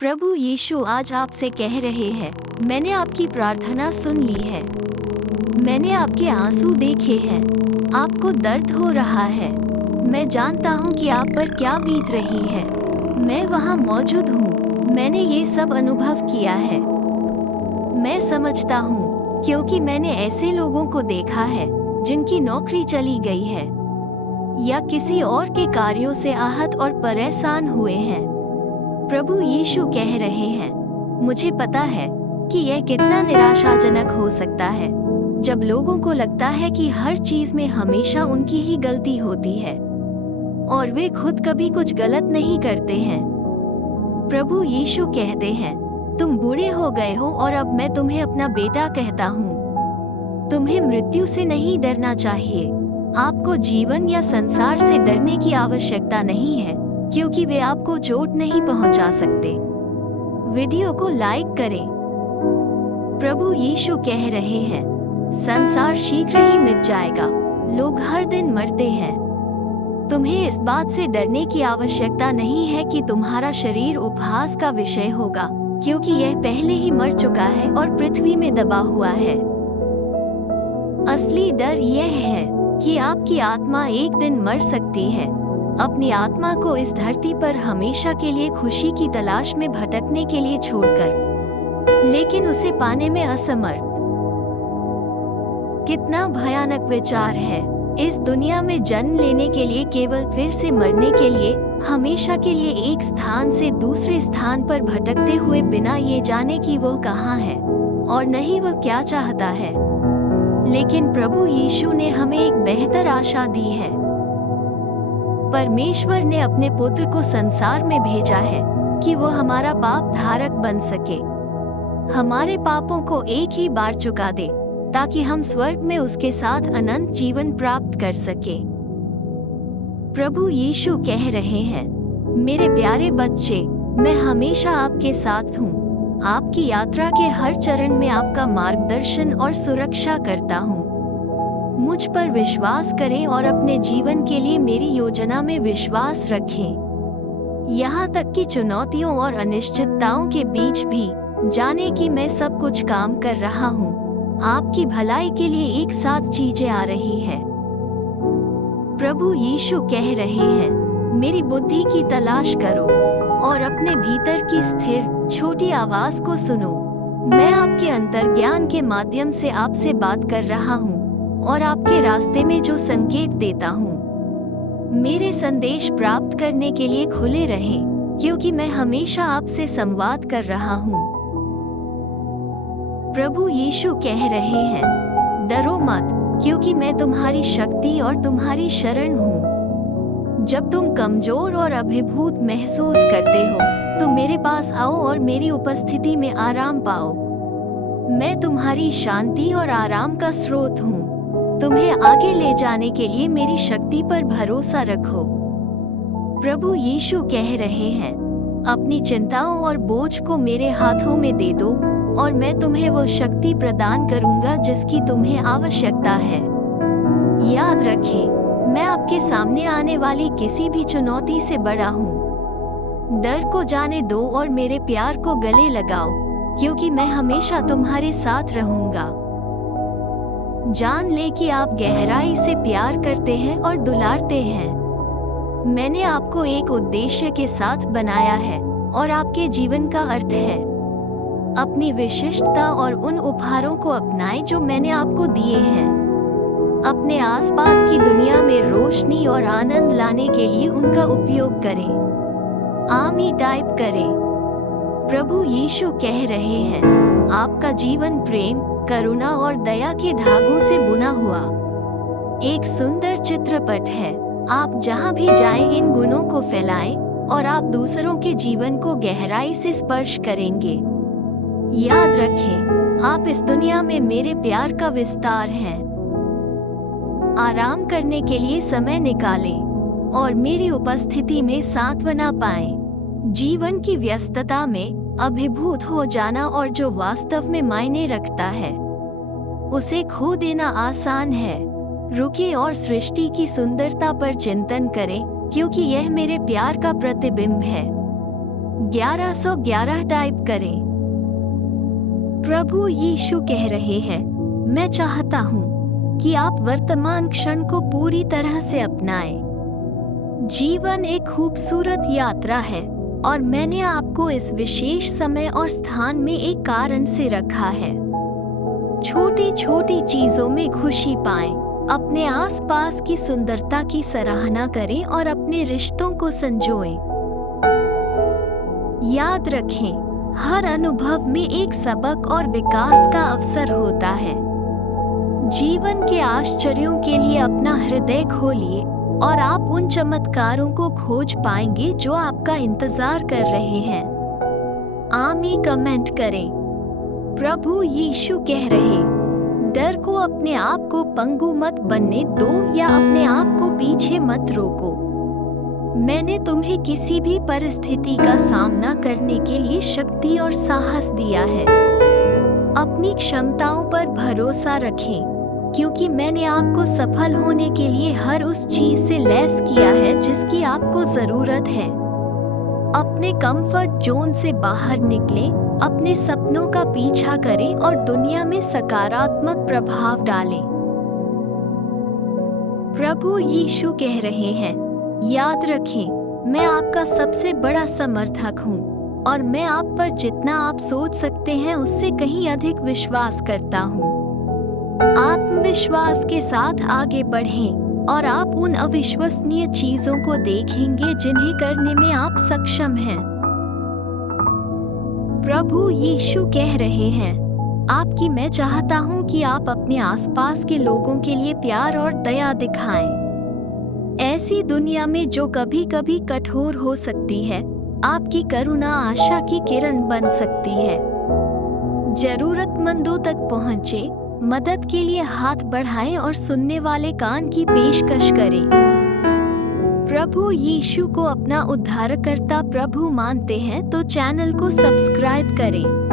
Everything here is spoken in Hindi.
प्रभु यीशु आज आपसे कह रहे हैं, मैंने आपकी प्रार्थना सुन ली है। मैंने आपके आंसू देखे हैं। आपको दर्द हो रहा है। मैं जानता हूँ कि आप पर क्या बीत रही है। मैं वहाँ मौजूद हूँ। मैंने ये सब अनुभव किया है। मैं समझता हूँ, क्योंकि मैंने ऐसे लोगों को देखा है जिनकी नौकरी चली गई है या किसी और के कार्यों से आहत और परेशान हुए हैं। प्रभु यीशु कह रहे हैं, मुझे पता है कि यह कितना निराशाजनक हो सकता है जब लोगों को लगता है कि हर चीज में हमेशा उनकी ही गलती होती है और वे खुद कभी कुछ गलत नहीं करते हैं। प्रभु यीशु कहते हैं, तुम बूढ़े हो गए हो और अब मैं तुम्हें अपना बेटा कहता हूँ। तुम्हें मृत्यु से नहीं डरना चाहिए। आपको जीवन या संसार से डरने की आवश्यकता नहीं है, क्योंकि वे आपको चोट नहीं पहुंचा सकते। वीडियो को लाइक करें। प्रभु यीशु कह रहे हैं, संसार शीघ्र ही मिट जाएगा। लोग हर दिन मरते हैं। तुम्हें इस बात से डरने की आवश्यकता नहीं है कि तुम्हारा शरीर उपहास का विषय होगा, क्योंकि यह पहले ही मर चुका है और पृथ्वी में दबा हुआ है। असली डर यह है कि आपकी आत्मा एक दिन मर सकती है, अपनी आत्मा को इस धरती पर हमेशा के लिए खुशी की तलाश में भटकने के लिए छोड़कर, लेकिन उसे पाने में असमर्थ। कितना भयानक विचार है। इस दुनिया में जन्म लेने के लिए केवल फिर से मरने के लिए, हमेशा के लिए एक स्थान से दूसरे स्थान पर भटकते हुए बिना ये जाने कि वह कहाँ है और नहीं वह क्या चाहता है। लेकिन प्रभु यीशु ने हमें एक बेहतर आशा दी है। परमेश्वर ने अपने पुत्र को संसार में भेजा है कि वो हमारा पाप धारक बन सके, हमारे पापों को एक ही बार चुका दे, ताकि हम स्वर्ग में उसके साथ अनंत जीवन प्राप्त कर सके। प्रभु यीशु कह रहे हैं, मेरे प्यारे बच्चे, मैं हमेशा आपके साथ हूँ। आपकी यात्रा के हर चरण में आपका मार्गदर्शन और सुरक्षा करता हूँ। मुझ पर विश्वास करें और अपने जीवन के लिए मेरी योजना में विश्वास रखें। यहाँ तक कि चुनौतियों और अनिश्चितताओं के बीच भी जाने कि मैं सब कुछ काम कर रहा हूँ। आपकी भलाई के लिए एक साथ चीजें आ रही है। प्रभु यीशु कह रहे हैं, मेरी बुद्धि की तलाश करो और अपने भीतर की स्थिर छोटी आवाज को सुनो। मैं आपके अंतर्ज्ञान के माध्यम से आपसे बात कर रहा हूँ और आपके रास्ते में जो संकेत देता हूँ। मेरे संदेश प्राप्त करने के लिए खुले रहें, क्योंकि मैं हमेशा आपसे संवाद कर रहा हूँ। प्रभु यीशु कह रहे हैं, डरो मत, क्योंकि मैं तुम्हारी शक्ति और तुम्हारी शरण हूँ। जब तुम कमजोर और अभिभूत महसूस करते हो, तो मेरे पास आओ और मेरी उपस्थिति में आराम पाओ। मैं तुम्हारी शांति और आराम का स्रोत हूँ। तुम्हें आगे ले जाने के लिए मेरी शक्ति पर भरोसा रखो। प्रभु यीशु कह रहे हैं, अपनी चिंताओं और बोझ को मेरे हाथों में दे दो और मैं तुम्हें वो शक्ति प्रदान करूंगा जिसकी तुम्हें आवश्यकता है। याद रखें, मैं आपके सामने आने वाली किसी भी चुनौती से बड़ा हूँ। डर को जाने दो और मेरे प्यार को गले लगाओ, क्योंकि मैं हमेशा तुम्हारे साथ रहूंगा। जान ले कि आप गहराई से प्यार करते हैं और दुलारते हैं। मैंने आपको एक उद्देश्य के साथ बनाया है और आपके जीवन का अर्थ है। अपनी विशिष्टता और उन उपहारों को अपनाएं जो मैंने आपको दिए हैं। अपने आसपास की दुनिया में रोशनी और आनंद लाने के लिए उनका उपयोग करें। आमीन टाइप करें। प्रभु यीशु कह रहे हैं, आपका जीवन प्रेम, करुणा और दया के धागों से बुना हुआ एक सुंदर चित्रपट है। आप जहां भी जाएं, इन गुणों को फैलाएं और आप दूसरों के जीवन को गहराई से स्पर्श करेंगे। याद रखें, आप इस दुनिया में मेरे प्यार का विस्तार हैं। आराम करने के लिए समय निकालें और मेरी उपस्थिति में सांत्वना पाएं। जीवन की व्यस्तता में अभिभूत हो जाना और जो वास्तव में मायने रखता है, उसे खो देना आसान है। रुकिए और सृष्टि की सुंदरता पर चिंतन करें, क्योंकि यह मेरे प्यार का प्रतिबिंब है। 1111 टाइप करें। प्रभु यीशु कह रहे हैं, मैं चाहता हूँ कि आप वर्तमान क्षण को पूरी तरह से अपनाएं। जीवन एक खूबसूरत यात्रा है और मैंने आपको इस विशेष समय और स्थान में एक कारण से रखा है। छोटी छोटी चीजों में खुशी पाएं, अपने आसपास की सुंदरता की सराहना करें और अपने रिश्तों को संजोएं। याद रखें, हर अनुभव में एक सबक और विकास का अवसर होता है। जीवन के आश्चर्यों के लिए अपना हृदय खोलिए और आप उन चमत्कारों को खोज पाएंगे जो आपका इंतजार कर रहे हैं। आमीन कमेंट करें। प्रभु यीशु कह रहे, डर को अपने आप को पंगु मत बनने दो या अपने आप को पीछे मत रोको। मैंने तुम्हें किसी भी परिस्थिति का सामना करने के लिए शक्ति और साहस दिया है। अपनी क्षमताओं पर भरोसा रखें, क्योंकि मैंने आपको सफल होने के लिए हर उस चीज से लैस किया है जिसकी आपको जरूरत है। अपने कंफर्ट जोन से बाहर निकलें, अपने सपनों का पीछा करें और दुनिया में सकारात्मक प्रभाव डालें। प्रभु यीशु कह रहे हैं, याद रखें, मैं आपका सबसे बड़ा समर्थक हूँ और मैं आप पर जितना आप सोच सकते हैं उससे कहीं अधिक विश्वास करता हूँ। आत्मविश्वास के साथ आगे बढ़ें और आप उन अविश्वसनीय चीजों को देखेंगे जिन्हें करने में आप सक्षम हैं। प्रभु यीशु कह रहे हैं, आपकी मैं चाहता हूँ कि आप अपने आसपास के लोगों के लिए प्यार और दया दिखाएं। ऐसी दुनिया में जो कभी कभी कठोर हो सकती है, आपकी करुणा आशा की किरण बन सकती है। जरूरतमंदों तक पहुँचे, मदद के लिए हाथ बढ़ाएं और सुनने वाले कान की पेशकश करें। प्रभु यीशु को अपना उद्धारकर्ता प्रभु मानते हैं तो चैनल को सब्सक्राइब करें।